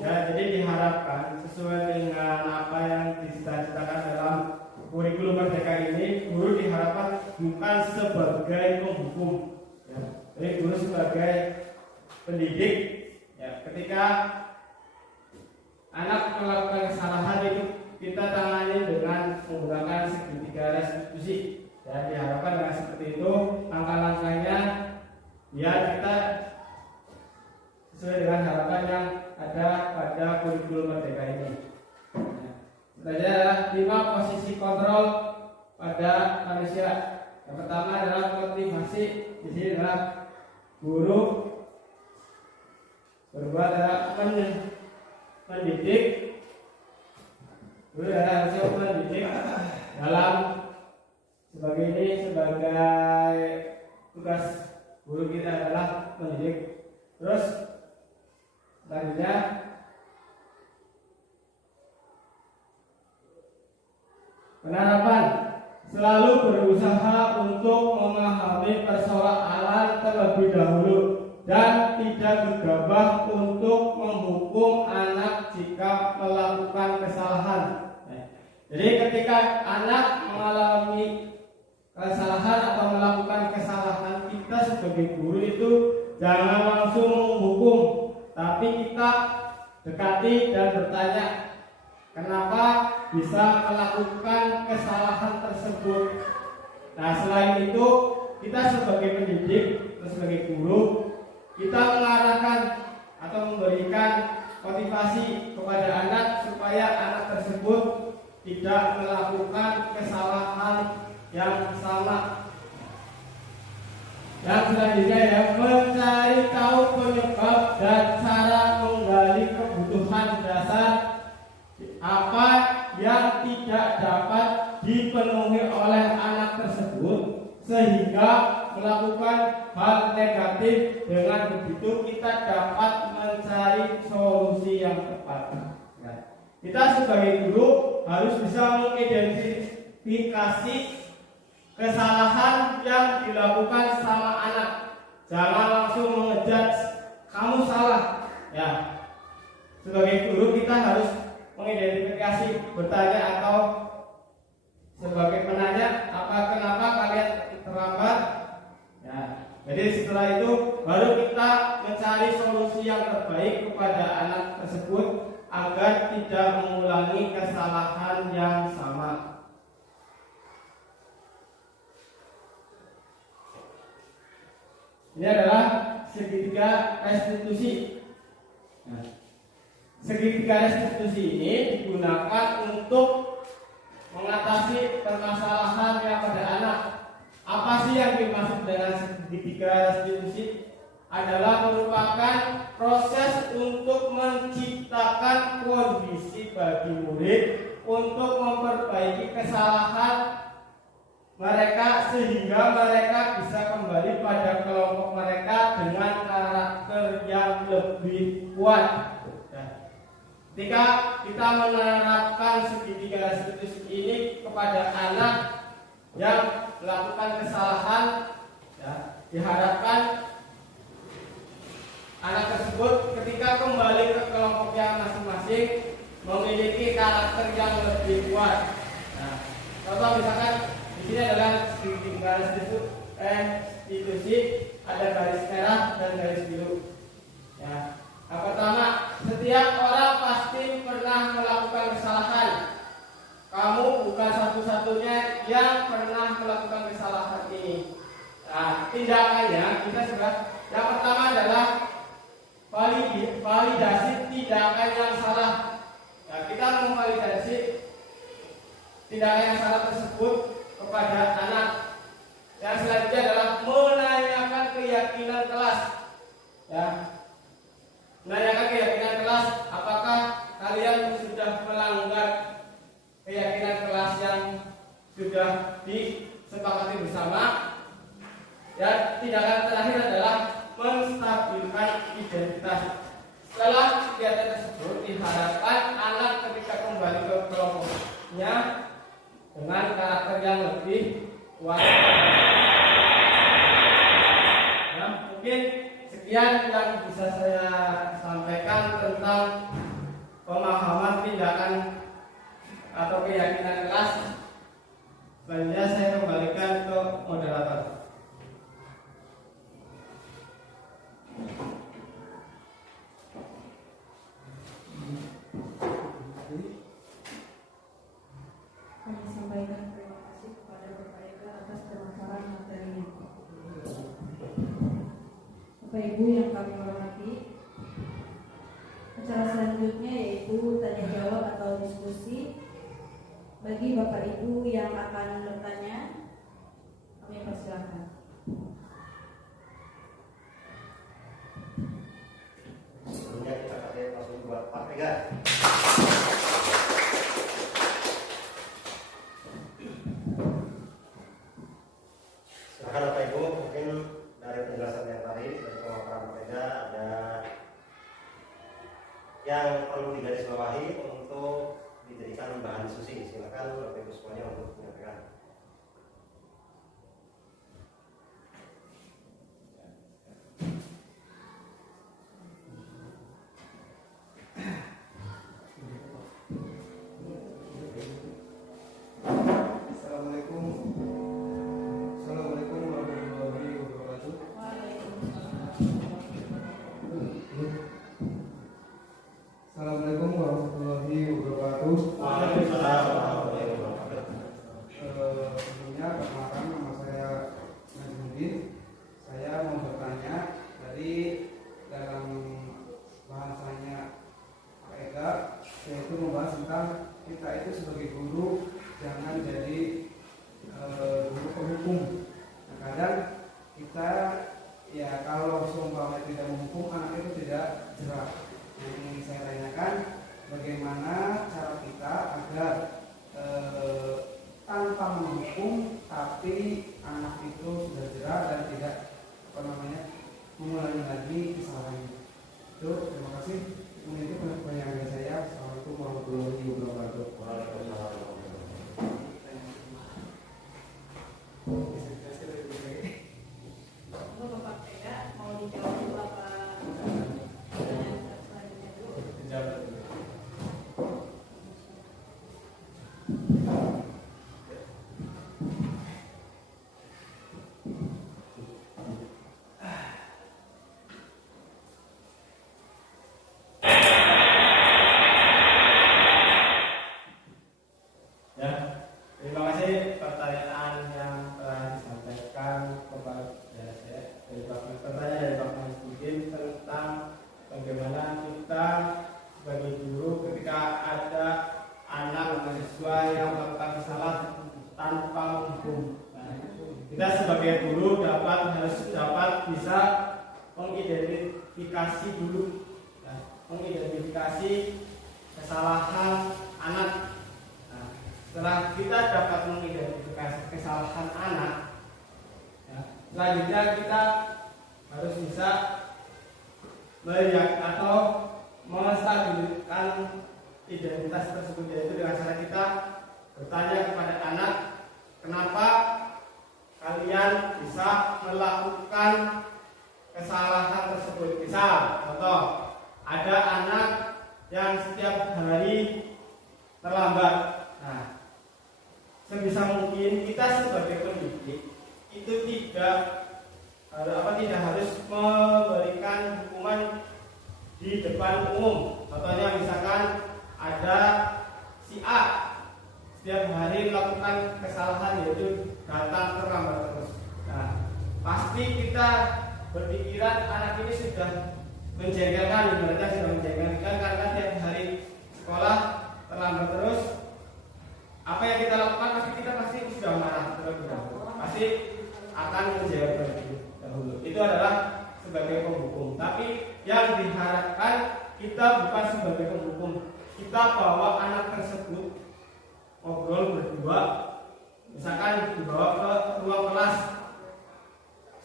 ya. Jadi diharapkan sesuai dengan apa yang dicita-citakan dalam kurikulum Merdeka ini, guru diharapkan bukan sebagai penghukum, ya. Jadi guru sebagai pendidik, ya. Ketika anak melakukan kesalahan itu kita tangani dengan menggunakan segitiga restitusi. Ya, diharapkan dengan seperti itu langkah-langkahnya ya kita sesuai dengan harapan yang ada pada kurikulum Merdeka ini. Selanjutnya adalah 5 posisi kontrol pada manusia. Yang pertama adalah motivasi. Di sini adalah guru berbuat adalah mendidik. Guru adalah harusnya mendidik dalam sebagai tugas guru kita adalah mendidik. Terus selanjutnya penerapan, selalu berusaha untuk memahami persoalan terlebih dahulu dan tidak gegabah untuk menghukum anak jika melakukan kesalahan. Jadi ketika anak mengalami kesalahan atau melakukan kesalahan, kita sebagai guru itu jangan langsung menghukum, tapi kita dekati dan bertanya kenapa bisa melakukan kesalahan tersebut. Nah, selain itu kita sebagai pendidik atau sebagai guru, kita mengarahkan atau memberikan motivasi kepada anak supaya anak tersebut tidak melakukan kesalahan yang sama. Yang selanjutnya ya, mencari tahu penyebab dan cara menggali kebutuhan dasar apa yang tidak dapat dipenuhi oleh anak tersebut sehingga melakukan hal negatif. Dengan begitu kita dapat mencari solusi yang tepat. Kita sebagai guru harus bisa mengidentifikasi kesalahan yang dilakukan sama anak. Jangan langsung mengejudge kamu salah. Ya, sebagai guru kita harus mengidentifikasi, bertanya atau sebagai penanya, kenapa kalian terlambat? Ya, jadi setelah itu baru kita mencari solusi yang terbaik kepada anak tersebut agar tidak mengulangi kesalahan yang sama. Ini adalah segitiga restitusi. Nah, segitiga restitusi ini digunakan untuk mengatasi permasalahan yang pada anak. Apa sih yang dimaksud dengan segitiga restitusi? Adalah merupakan proses untuk menciptakan kondisi bagi murid untuk memperbaiki kesalahan mereka sehingga mereka bisa kembali pada kelompok mereka dengan karakter yang lebih kuat. Ketika kita menerapkan segitiga restitusi ini kepada anak yang melakukan kesalahan, ya, diharapkan anak tersebut ketika kembali ke kelompoknya masing-masing memiliki karakter yang lebih kuat. Nah, contoh misalkan di sini adalah segitiga restitusi, ada garis merah dan garis biru. Ya, yang pertama, setiap orang pasti pernah melakukan kesalahan. Kamu bukan satu-satunya yang pernah melakukan kesalahan ini. Nah, tindakannya kita sudah. Yang pertama adalah validasi tindakan yang salah. Nah, kita memvalidasi tindakan yang salah tersebut kepada anak. Yang selanjutnya adalah menanyakan keyakinan kelas. Ya, menanyakan keyakinan kelas, apakah kalian sudah melanggar keyakinan kelas yang sudah disepakati bersama. Dan tindakan terakhir adalah menstabilkan identitas. Setelah kegiatan tersebut diharapkan anak ketika kembali ke kelompoknya dengan karakter yang lebih kuat. Ya, mungkin sekian Demikian yang bisa saya sampaikan tentang pemahaman tindakan atau keyakinan kelas. Selanjutnya saya kembalikan ke moderator. Kami sampaikan terima kasih kepada Bapak Eka atas pemaparan materinya. Bapak Ibu yang kami hormati, acara selanjutnya yaitu tanya jawab atau diskusi. Bagi Bapak Ibu yang akan bertanya, kami persilakan. Sebelumnya kita kasih langsung buat Pak Ega. Silakan Bapak Ibu, mungkin dari penjelasan yang tadi dari pemaparan Pak Ega ada yang perlu digarisbawahi untuk dijadikan bahan diskusi. Silakan Bapak Ibu semuanya untuk menyampaikan. Assalamualaikum warahmatullahi wabarakatuh. Assalamualaikum warahmatullahi wabarakatuh. Waalaikumsalam warahmatullahi wabarakatuh. Sebelumnya perkenalkan, nama saya Najmuddin. Saya mau bertanya dari dalam bahasanya Pak Ega, yaitu membahas tentang kita itu sebagai guru jangan jadi guru penghukum. Nah, kadang kita ya kalau seumpama tidak menghukum, anak itu tidak jerah. Yang ingin saya tanyakan, bagaimana cara kita agar tanpa menghukum tapi anak itu sudah jerah dan tidak mengulangi lagi kesalahannya. Itu terima kasih. Mungkin itu pertanyaan dari saya. Assalamualaikum warahmatullahi wabarakatuh. Waalaikumsalam. Bapak Eka mau dijawab dulu apa pertanyaan selanjutnya dulu? Ya, terima kasih pertanyaan yang telah disampaikan kepada saya dari pertanyaan dari Pak Masudin tentang bagaimana kita sebagai guru ketika ada anak mahasiswa yang melakukan salah tanpa menghukum. Nah, kita sebagai guru harus dapat bisa mengidentifikasi dulu, mengidentifikasi kesalahan anak. Setelah kita dapat mengidentifikasi kesalahan anak, selanjutnya kita harus bisa melihat atau menstabilkan identitas tersebut, yaitu dengan cara kita bertanya kepada anak, kenapa kalian bisa melakukan kesalahan tersebut. Misal, contoh, ada anak yang setiap hari terlambat. Nah, sebisa mungkin kita sebagai pendidik itu tidak harus memberikan hukuman di depan umum. Contohnya misalkan ada si A setiap hari melakukan kesalahan, yaitu datang terlambat terus. Nah, pasti kita berpikiran anak ini sudah menjengkelkan, ibaratnya sudah menjengkelkan karena tiap hari sekolah terlambat terus. Apa yang kita lakukan pasti sudah marah terlebih dahulu, pasti akan menjawab terlebih dahulu. Itu adalah sebagai penghukum. Tapi yang diharapkan kita bukan sebagai penghukum. Kita bawa anak tersebut ngobrol berdua, misalkan dibawa ke ruang kelas.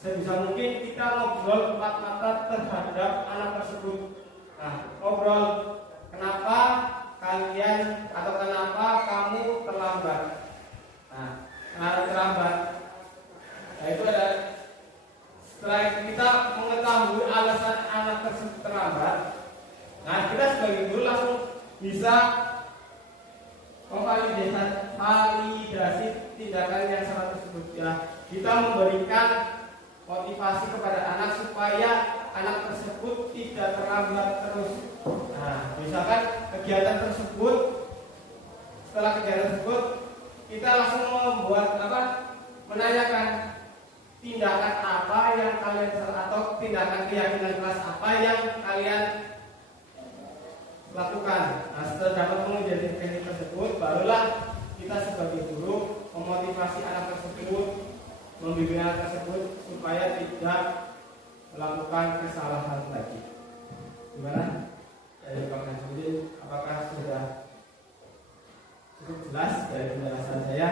Sebisa mungkin kita ngobrol empat mata terhadap anak tersebut. Nah, ngobrol kenapa kalian atau kenapa kamu terlambat. Nah, kenapa terlambat? Nah, itu ada setelah kita mengetahui alasan bisa validasi tindakan yang salah tersebut ya. Kita memberikan motivasi kepada anak supaya anak tersebut tidak terlambat terus. Nah, misalkan kegiatan tersebut, setelah kegiatan tersebut kita langsung menanyakan tindakan apa yang kalian atau tindakan keyakinan kelas apa yang kalian lakukan. Nah, setelah dapat mengidentifikasi tersebut, barulah kita sebagai guru memotivasi anak tersebut, membimbing anak tersebut supaya tidak melakukan kesalahan lagi. Gimana? Dari Pak Nasruddin, apakah sudah cukup jelas dari penjelasan saya?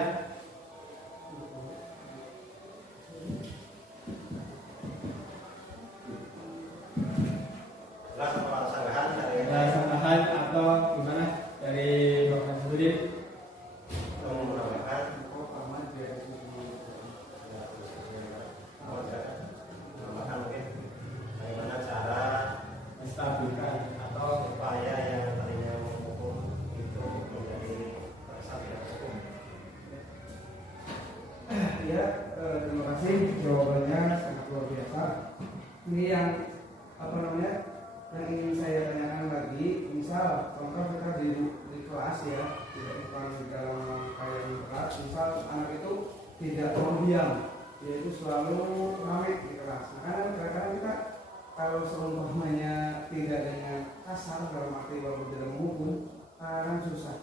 Jelas apa sanggahan dari Ada tambahan atau gimana dari Pak Nasruddin? menambahkan mungkin bagaimana cara Menstabilkan atau upaya yang tadinya menghukum itu menjadi tersangka hukum. Ya, terima kasih, jawabannya sangat luar biasa. Ini yang yang ingin saya tanyakan lagi, misal contoh kita di kelas ya, tidak bukan dalam kayak di kelas, misal anak itu tidak mau diam, yaitu selalu ramai di kelas. Nah, kadang-kadang kita kalau seumpamanya tidak dengan kasar dalam arti walaupun tidak menghukum, kadang susah.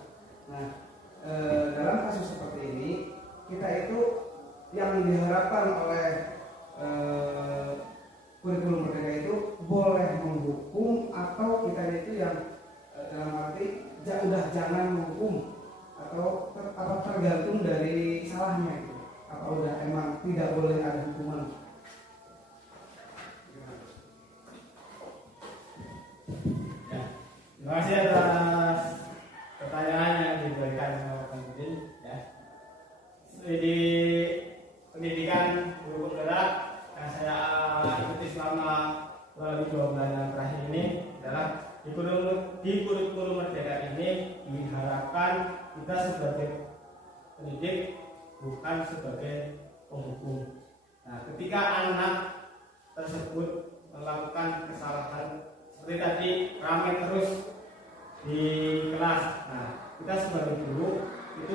Nah, dalam kasus seperti ini kita itu yang diharapkan oleh kurikulum merdeka itu boleh menghukum atau kita itu yang dalam arti udah jangan menghukum atau tergantung dari salahnya itu. Apa udah emang tidak boleh ada hukuman? Ya, terima kasih atas pertanyaan yang diberikan oleh Pak Nasruddin. Ya, di pendidikan guru penggerak yang saya ikuti selama kurang lebih 2 bulan yang terakhir ini adalah di kurikulum merdeka ini diharapkan kita sebagai pendidik bukan sebagai penghukum. Nah, ketika anak tersebut melakukan kesalahan seperti tadi ramai terus di kelas, nah kita sebagai guru itu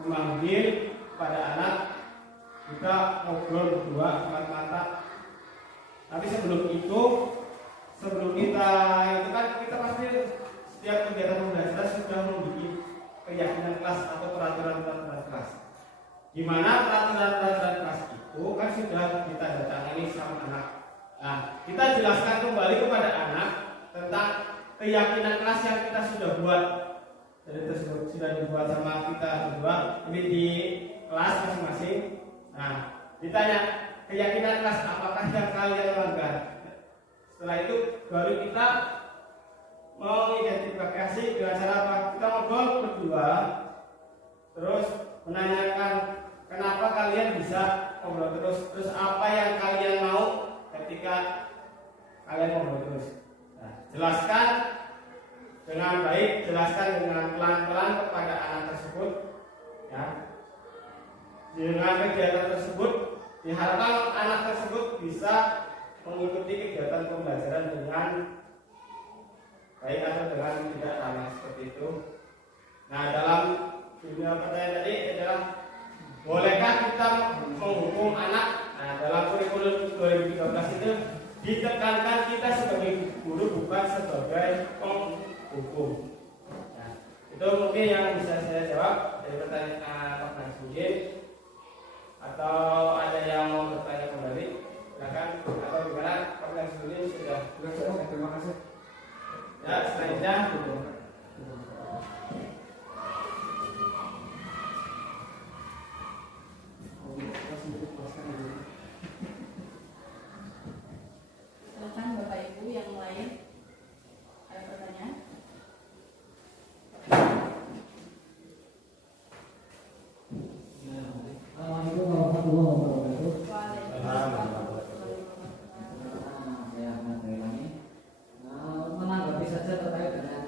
memanggil pada anak, kita ngobrol berdua mata-mata. Tapi sebelum kita kita pasti setiap kegiatan pembelajaran sudah memiliki keyakinan kelas atau peraturan kelas. Di mana peraturan kelas itu kan sudah ditandatangani sama anak. Nah, kita jelaskan kembali kepada anak tentang keyakinan kelas yang kita sudah buat. Jadi tersebut sudah dibuat sama kita berdua ini di kelas masing-masing. Nah, ditanya keyakinan kelas apakah yang kalian langgar. Setelah itu baru kita mengidentifikasi dengan cara apa? Kita ngobrol berdua, terus menanyakan kenapa kalian bisa ngobrol terus apa yang kalian mau ketika kalian ngobrol terus. Nah, jelaskan dengan baik, jelaskan dengan pelan-pelan kepada anak tersebut, ya. Dengan kegiatan tersebut diharapkan anak tersebut bisa mengikuti kegiatan pembelajaran dengan baik atau dengan tidak ramai seperti itu. Nah, dalam dunia pertanyaan tadi adalah bolehkah kita menghukum anak? Nah, dalam kurikulum 2013 itu ditekankan kita sebagai guru bukan sebagai penghukum. Nah, itu mungkin yang bisa saya jawab dari pertanyaan Pak Nasruddin. Atau ada yang mau bertanya kembali? Silakan. Atau gimana? Pak Nasruddin sudah. Terima kasih. Ya, selanjutnya. Silakan Bapak Ibu yang lain ada pertanyaan? Assalamualaikum warahmatullahi wabarakatuh. Waalaikumsalam. Saya Ahmad Gailani. Menanggapi saja terkait dengan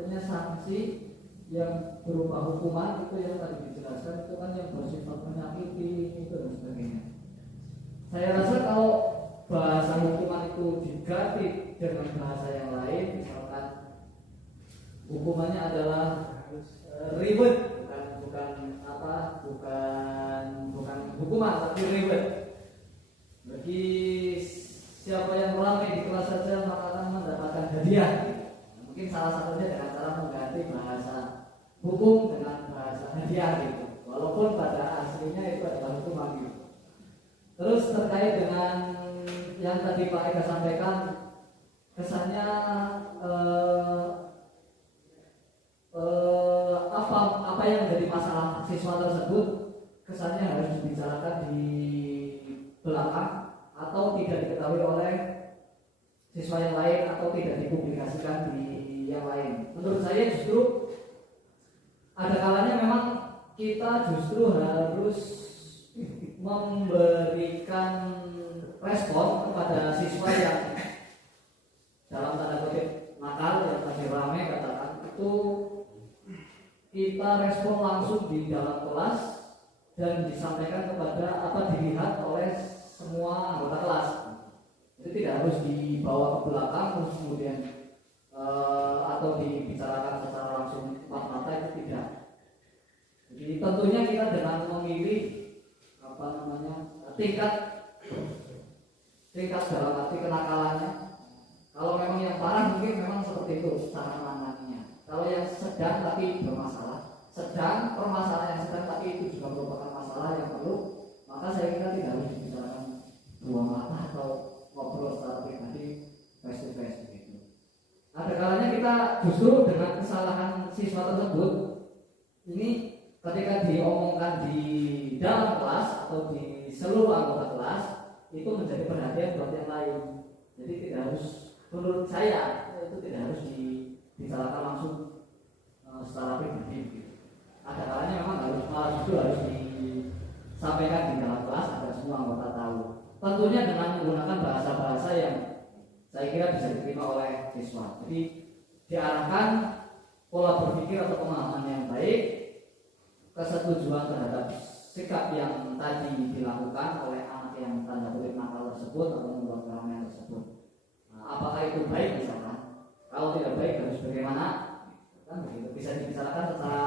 artinya sanksi yang berupa hukuman itu yang tadi dijelaskan itu kan yang bersifat menyakiti itu dan sebagainya. Saya rasa kalau bahasa hukuman itu diganti dengan bahasa yang lain, misalkan hukumannya adalah ribet, bukan hukuman tapi ribet. Bagi siapa yang ramai di kelas saja maka akan mendapatkan hadiah. Mungkin salah satunya dengan cara mengganti bahasa hukum dengan bahasa hadiah gitu. Walaupun pada aslinya itu adalah hukuman gitu. Terus terkait dengan yang tadi Pak Eka sampaikan, kesannya apa yang menjadi masalah siswa tersebut kesannya harus dibicarakan di belakang atau tidak diketahui oleh siswa yang lain atau tidak dipublikasikan di yang lain. Menurut saya justru ada kalanya memang kita justru harus memberikan respon kepada siswa yang dalam tanda kutip nakal, yang tadi rame katakan itu, kita respon langsung di dalam kelas dan disampaikan kepada dilihat oleh semua anggota kelas. Jadi tidak harus dibawa ke belakang terus kemudian atau dibicarakan secara langsung mata-mata, itu tidak. Jadi tentunya kita dengan memilih tingkat dalam arti kenakalannya. Kalau memang yang parah mungkin memang seperti itu cara menanganinya. Kalau yang sedang tapi bermasalah, permasalahan yang sedang tapi itu juga merupakan masalah yang perlu, maka saya kira tidak harus dibicarakan dua mata atau ngobrol secara pribadi face to face begitu. Ada kalanya kita justru dengan kesalahan siswa tersebut ini ketika diomongkan di dalam kelas atau di seluruh anggota kelas itu menjadi perhatian buat yang lain. Jadi tidak harus, menurut saya itu tidak harus dibicarakan langsung secara pribadi. Ada kalanya memang harus disampaikan di dalam kelas agar semua anggota tahu. Tentunya dengan menggunakan bahasa-bahasa yang saya kira bisa diterima oleh siswa. Jadi diarahkan pola berpikir atau pemahaman yang baik, kesetujuan terhadap sikap yang tadi dilakukan oleh anak yang tanda kutip nakal tersebut atau membuat keramaian tersebut. Apakah itu baik misalkan? Kalau tidak baik harus bagaimana? Kan begitu. Bisa dibicarakan secara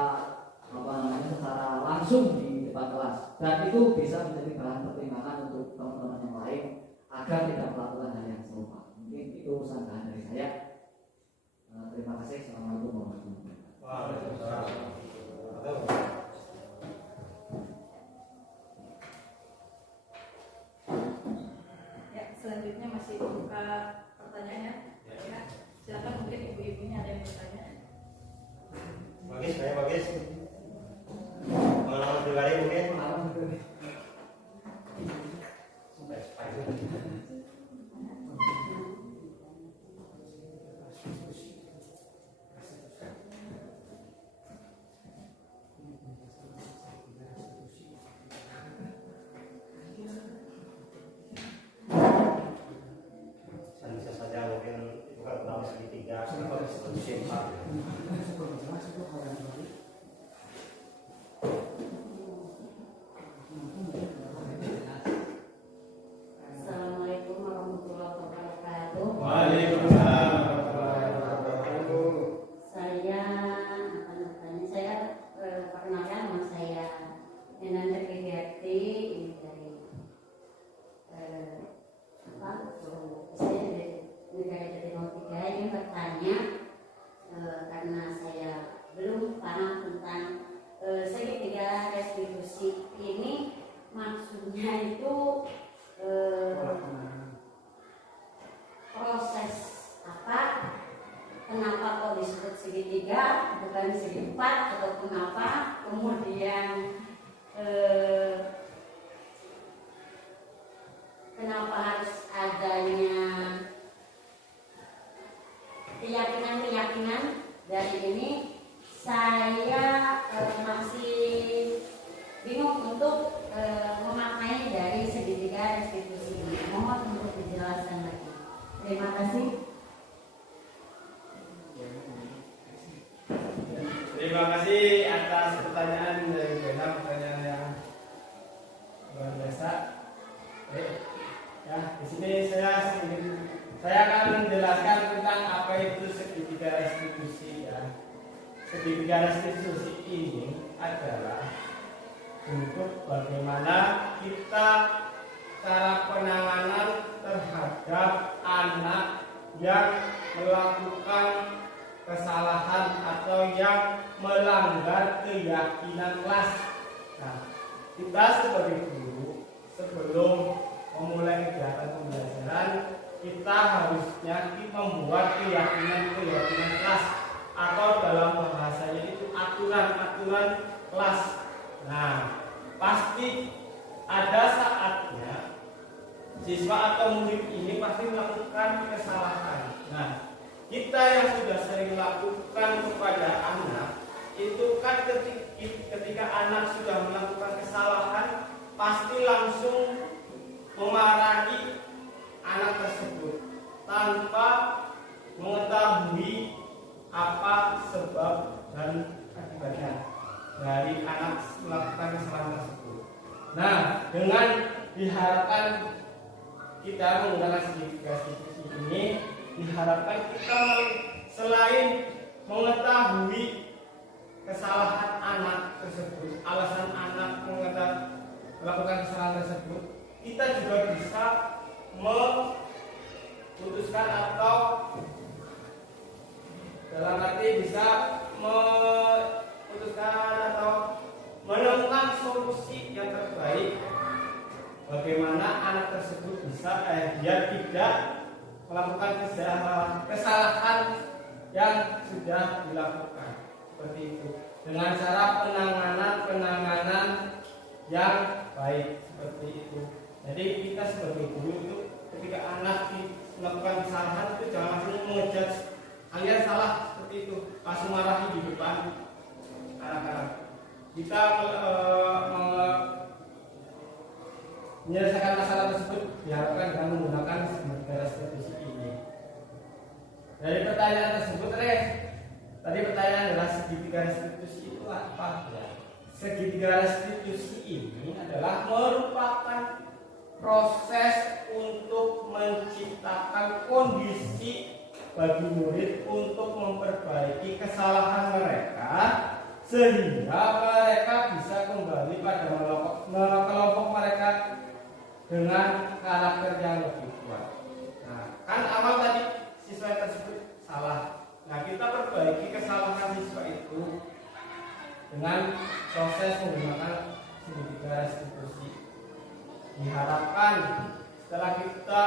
langsung di depan kelas, dan itu bisa menjadi bahan pertimbangan untuk teman-teman yang lain agar tidak melakukan hal yang serupa. Mungkin itu sanggahan dari saya. Terima kasih. Assalamualaikum warahmatullahi wabarakatuh. Selanjutnya masih buka pertanyaannya. Ya. Silakan, mungkin ibu-ibunya ada yang bertanya. Bagus. Pengalaman pribadi mungkin. Bisa saja mungkin bukan pertama segitiga atau simpan. Assalamualaikum warahmatullahi wabarakatuh. Waalaikumsalam warahmatullahi wabarakatuh. Saya perkenalkan nama saya Enanda Kridiati, ini dari saya dari negara Timur 3. Ini bertanya karena saya belum paham tentang segitiga restitusi ini, maksudnya itu proses apa, kenapa kok disebut segitiga bukan segi empat, atau kenapa kemudian kenapa harus adanya keyakinan dari ini. Saya masih bingung untuk memaknai dari segitiga restitusi ini. Mohon untuk dijelaskan lagi. Terima kasih. terima kasih atas pertanyaan dari Bena, pertanyaan yang luar biasa. Ya, di sini saya akan menjelaskan tentang apa itu segitiga restitusi ya. Segitiga restitusi ini adalah untuk bagaimana kita cara penanganan terhadap anak yang melakukan kesalahan atau yang melanggar keyakinan kelas. Nah, kita sebagai guru sebelum memulai kegiatan pembelajaran kita harusnya membuat keyakinan kelas atau dalam bahasanya itu aturan kelas. Nah, pasti ada saatnya siswa atau murid ini pasti melakukan kesalahan. Nah, kita yang sudah sering lakukan kepada anak itu kan ketika anak sudah melakukan kesalahan pasti langsung memarahi anak tersebut tanpa mengetahui apa sebab dan akibatnya dari anak melakukan kesalahan tersebut. Nah, dengan diharapkan kita menggunakan segitiga restitusi ini, diharapkan kita selain mengetahui kesalahan anak tersebut, alasan anak melakukan kesalahan tersebut, kita juga bisa memutuskan atau dalam arti bisa memutuskan atau menemukan solusi yang terbaik bagaimana anak tersebut bisa biar tidak melakukan kesalahan yang sudah dilakukan seperti itu dengan cara penanganan yang baik seperti itu. Jadi kita sebagai guru itu ketika anak melakukan kesalahan itu jangan langsung mengejudge kalian salah seperti itu, langsung marahi di depan anak-anak. Kita menyelesaikan masalah tersebut diharapkan dengan menggunakan segitiga restitusi ini. Dari pertanyaan tersebut, tadi pertanyaan adalah segitiga restitusi itu apa? Ya. Segitiga restitusi ini adalah merupakan proses untuk menciptakan kondisi bagi murid untuk memperbaiki kesalahan mereka sehingga mereka bisa kembali pada kelompok mereka dengan karakter yang lebih kuat. Nah, kan awal tadi siswa tersebut salah. Nah, kita perbaiki kesalahan siswa itu dengan proses menggunakan segitiga restitusi. Diharapkan setelah kita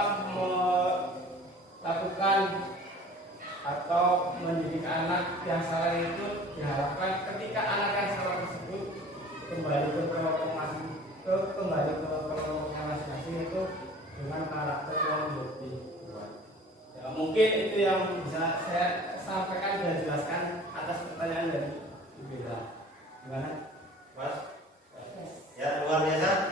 melakukan atau mendidik anak yang salah itu, diharapkan ketika anak yang salah tersebut kembali ke kelompoknya masing-masing itu dengan karakter yang lebih kuat. Ya, mungkin itu yang bisa saya sampaikan dan jelaskan atas pertanyaan dari Beda. Gimana, Mas? Ya, luar biasa.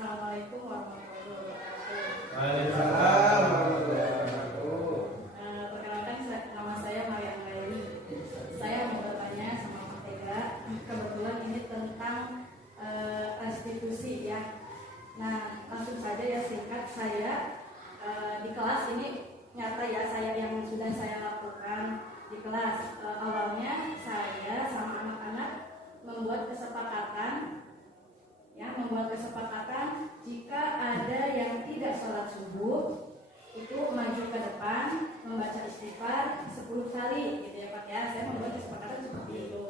Assalamualaikum warahmatullahi wabarakatuh. Waalaikumsalam warahmatullahi wabarakatuh. Perkenalkan, nama saya Maria Anggaini. Saya mau bertanya sama Pak Tega. Kebetulan ini tentang restitusi ya. Nah, langsung saja ya, singkat saya di kelas ini nyata ya, saya yang sudah saya lakukan di kelas. Awalnya saya sama anak-anak membuat kesepakatan jika ada yang tidak sholat subuh itu maju ke depan membaca istighfar 10 kali gitu ya Pak ya. Saya membuat kesepakatan seperti itu.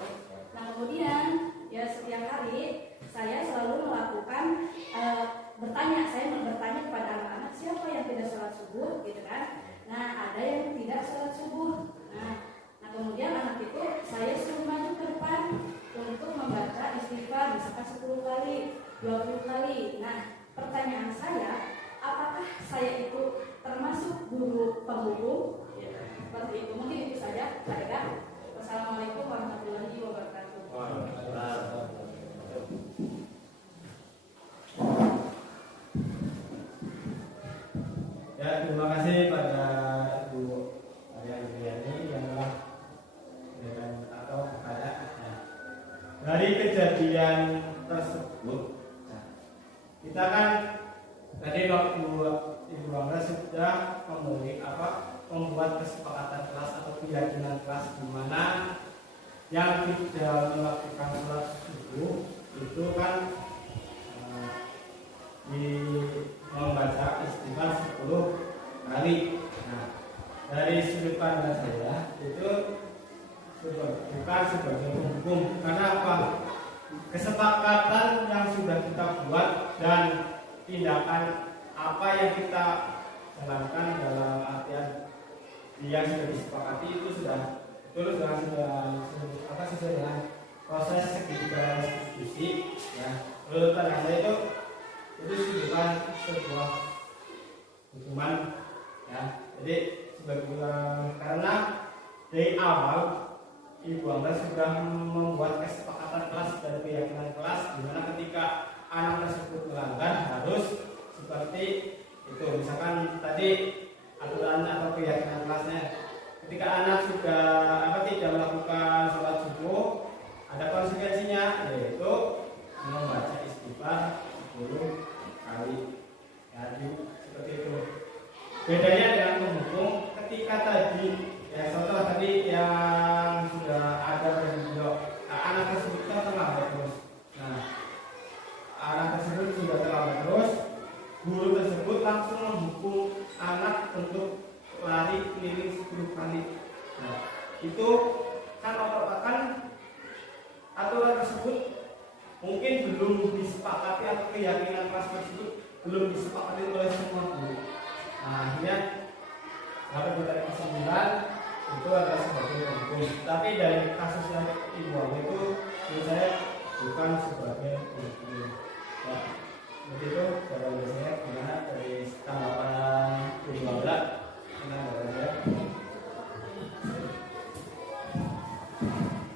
Nah, kemudian ya setiap hari saya selalu melakukan saya bertanya kepada anak-anak siapa yang tidak sholat subuh gitu kan. Nah, ada yang tidak sholat subuh. Nah kemudian anak itu saya suruh maju ke depan untuk membaca istighfar misalkan 10 kali, 20 kali. Nah, pertanyaan saya, apakah saya itu termasuk guru pembuku? Seperti itu, mungkin itu saja Pak Ega. Wassalamualaikum warahmatullahi wabarakatuh. Ya, terima kasih pada Ibu Arya Indriani yang telah memberikan atau kepada dari kejadian tersebut. Nah, kita kan tadi waktu Ibu Angga sudah membuat kesepakatan kelas atau keyakinan kelas di mana yang tidak melakukan sholat subuh itu kan membaca istighfar 10 kali. Nah, dari sudut pandang saya itu bukan sebagai hukum. Karena apa? Kesepakatan yang sudah kita buat dan tindakan apa yang kita jalankan dalam artian yang sudah disepakati itu sudah sesuai dengan proses segitiga restitusi. Ya, menurut saya itu bukan sebuah hukuman. Ya, jadi karena dari awal Ibu Angga sudah membuat kesepakatan kelas dan keyakinan kelas di mana ketika anak tersebut melanggar harus seperti itu. Misalkan tadi aturan atau keyakinan kelasnya, ketika anak sudah tidak melakukan sholat subuh, ada konsekuensinya, yaitu membaca istighfar 10 kali. Ya, seperti itu. Bedanya dengan menghukum ketika tadi ya contoh tadi yang sudah ada video anak tersebut terlambat terus. Nah, anak tersebut sudah terlambat terus, guru tersebut langsung menghukum anak untuk lari keliling 10 kali. Nah, itu kan aturan tersebut mungkin belum disepakati atau keyakinan kelas tersebut belum disepakati oleh semua guru. Nah, akhirnya dapat dari kesimpulan itu adalah sebagai hukum. Tapi dari kasusnya Ibu Angga itu menurut saya bukan sebagai hukum. Ya, begitu jawaban saya. Gimana dari tanggapan Ibu Angga?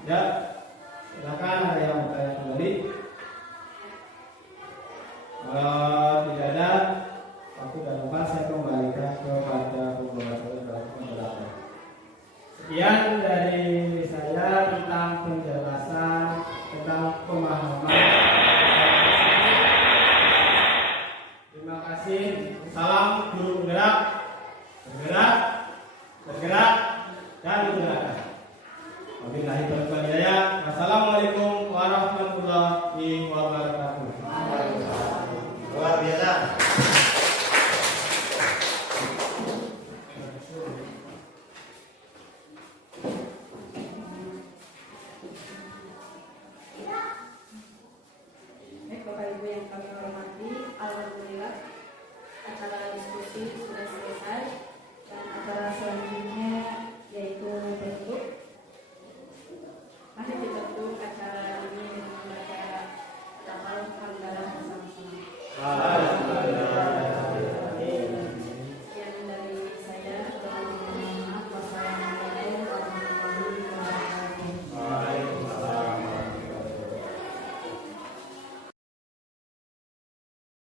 Ya, silakan ada yang bertanya kembali. Kalau tidak ada, waktu dan tempat saya kembalikan kepada pembahasan dalam penjelasan. Sekian dari saya tentang penjelasan tentang pemahaman. Terima kasih. Salam guru bergerak, bergerak, bergerak, dan bergerak. Wabillahi taufiq.